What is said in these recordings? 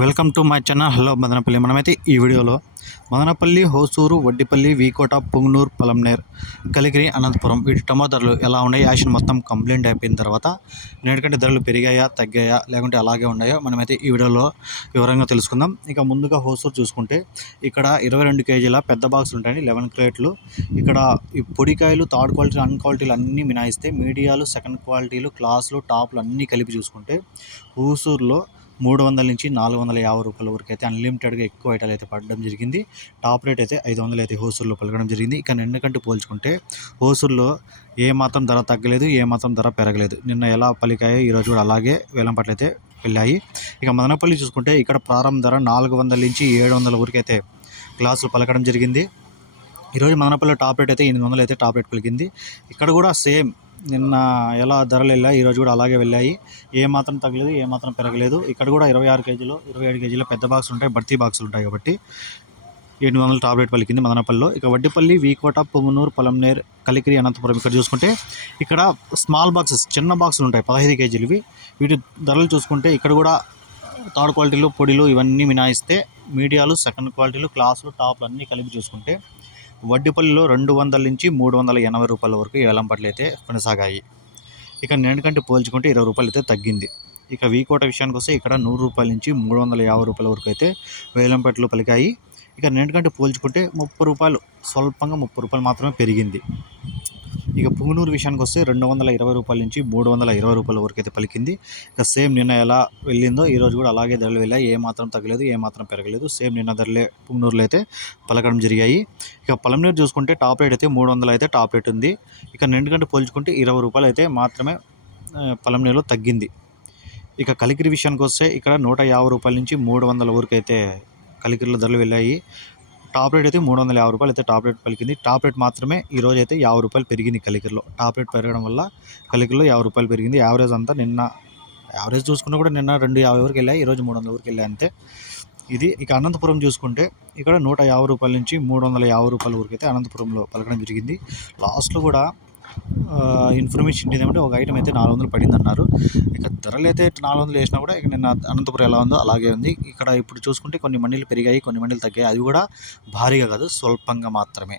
Welcome to my channel. Hello Madanapalle. మనమైతే ఈ వీడియోలో మదనపల్లి, హోసూరు, వడ్డిపల్లి, వీకోట, పుంగనూరు, పలంనేర్, కలిగిరి, అనంతపురం వీటి టమాటా ధరలు ఎలా ఉన్నాయి, యాక్షన్ మొత్తం కంప్లైంట్ అయిపోయిన తర్వాత నేటికంటే ధరలు పెరిగాయా, తగ్గాయా, లేకుంటే అలాగే ఉన్నాయో మనమైతే ఈ వీడియోలో వివరంగా తెలుసుకుందాం. ఇక ముందుగా హోసూరు చూసుకుంటే ఇక్కడ 22 కేజీల పెద్ద బాక్సులు ఉంటాయి, 11 క్రేట్లు. ఇక్కడ ఈ పొడికాయలు థర్డ్ క్వాలిటీ, అన్ క్వాలిటీలు అన్నీ మినాయిస్తే మీడియాలు, సెకండ్ క్వాలిటీలు, క్లాసులు, టాప్లు అన్నీ కలిపి చూసుకుంటే హోసూరులో 300 నుంచి 450 రూపాయల వరకు అయితే అన్లిమిటెడ్గా ఎక్కువ ఐటాలు అయితే పడడం జరిగింది. టాప్ రేట్ అయితే 500 అయితే హోసూరులో పలకడం జరిగింది. ఇక నిన్నకంటే పోల్చుకుంటే హోసూరులో ఏమాత్రం ధర తగ్గలేదు, ఏమాత్రం ధర పెరగలేదు. నిన్న ఎలా పలికాయో ఈరోజు కూడా అలాగే వేలంపాట్లు అయితే వెళ్ళాయి. ఇక మదనపల్లి చూసుకుంటే ఇక్కడ ప్రారంభ ధర 400 నుంచి 700 వరకు అయితే గ్లాసులు పలకడం జరిగింది. ఈరోజు మదనపల్లిలో టాప్ రేట్ అయితే 800 అయితే టాప్ రేట్ పలికింది. ఇక్కడ కూడా సేమ్ నిన్న ఎలా ధరలు వెళ్ళాయి ఈరోజు కూడా అలాగే వెళ్ళాయి. ఏమాత్రం తగ్గలేదు, ఏమాత్రం పెరగలేదు. ఇక్కడ కూడా 26 కేజీలు, 27 కేజీల పెద్ద బాక్సులు ఉంటాయి, భర్తీ బాక్సులు ఉంటాయి కాబట్టి 800 టాప్ రేట్ పలికింది మదనపల్లిలో. ఇక వడ్డిపల్లి, వీకోట, పుంగనూరు, పలంనేర్, కలికిరి, అనంతపురం ఇక్కడ చూసుకుంటే ఇక్కడ స్మాల్ బాక్సెస్, చిన్న బాక్సులు ఉంటాయి 15 కేజీలవి. వీటి ధరలు చూసుకుంటే ఇక్కడ కూడా థర్డ్ క్వాలిటీలు, పొడిలు ఇవన్నీ మినాయిస్తే మీడియాలు, సెకండ్ క్వాలిటీలు, క్లాసులు, టాప్లు అన్నీ కలిపి చూసుకుంటే వడ్డిపల్లిలో 200 నుంచి 380 రూపాయల వరకు వేలంపాట్లు అయితే కొనసాగాయి. ఇక నేటికంటే పోల్చుకుంటే 20 రూపాయలు అయితే తగ్గింది. ఇక వీకోట విషయానికి వస్తే ఇక్కడ 100 రూపాయల నుంచి 350 రూపాయల వరకు అయితే వేలంపాట్లు పలికాయి. ఇక నేటికంటే పోల్చుకుంటే 30 రూపాయలు, స్వల్పంగా 30 రూపాయలు మాత్రమే పెరిగింది. ఇక పుంగనూరు విషయానికి వస్తే 220 రూపాయల నుంచి 320 రూపాయల వరకు అయితే పలికింది. ఇక సేమ్ నిన్న ఎలా వెళ్ళిందో ఈరోజు కూడా అలాగే ధరలు వెళ్ళాయి. ఏమాత్రం తగ్గలేదు, ఏమాత్రం పెరగలేదు. సేమ్ నిన్న ధరలే పుంగనూరులో అయితే పలకడం జరిగాయి. ఇక పలంనేరు చూసుకుంటే టాప్ రేట్ అయితే 300 అయితే టాప్ రేట్ ఉంది. ఇక నిన్నకంటే పోల్చుకుంటే 20 రూపాయలు అయితే మాత్రమే పలంనేరులో తగ్గింది. ఇక కలికిరి విషయానికి వస్తే ఇక్కడ 150 రూపాయల నుంచి 300 వరకు అయితే కలికిరిలో ధరలు వెళ్ళాయి. టాప్ రేట్ అయితే 350 రూపాయలు అయితే టాప్ రేట్ పలికింది. టాప్ రేట్ మాత్రమే ఈరోజు అయితే 50 రూపాయలు పెరిగింది కలికిరిలో. టాప్ రేట్ పెరగడం వల్ల కలికిరిలో 50 రూపాయలు పెరిగింది. యావరేజ్ అంతా నిన్న యావరేజ్ చూసుకున్నా కూడా నిన్న 250 వరకు వెళ్ళాయి, ఈరోజు 300 వరకు వెళ్ళాయి అంతే. ఇది ఇక అనంతపురం చూసుకుంటే ఇక్కడ 150 రూపాయల నుంచి 350 రూపాయల వరకు అయితే అనంతపురంలో పలకడం జరిగింది. లాస్ట్లో కూడా ఇన్ఫర్మేషన్ ఏంటంటే ఒక ఐటమ్ అయితే 400 పడింది అన్నారు. ఇక ధరలు అయితే 400 వేసినా కూడా ఇక నిన్న అనంతపురం ఎలా ఉందో అలాగే ఉంది. ఇక్కడ ఇప్పుడు చూసుకుంటే కొన్ని మండీలు పెరిగాయి, కొన్ని మండీలు తగ్గాయి. అది కూడా భారీగా కాదు, స్వల్పంగా మాత్రమే.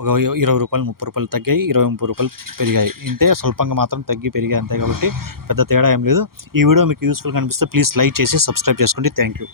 ఒక 20 రూపాయలు, 30 రూపాయలు తగ్గాయి, 20, 30 రూపాయలు పెరిగాయి. ఇంతే, స్వల్పంగా మాత్రం తగ్గి పెరిగాయి అంతే. కాబట్టి పెద్ద తేడా ఏం లేదు. ఈ వీడియో మీకు యూస్ఫుల్గా అనిపిస్తే ప్లీజ్ లైక్ చేసి సబ్స్క్రైబ్ చేసుకోండి. Thank you.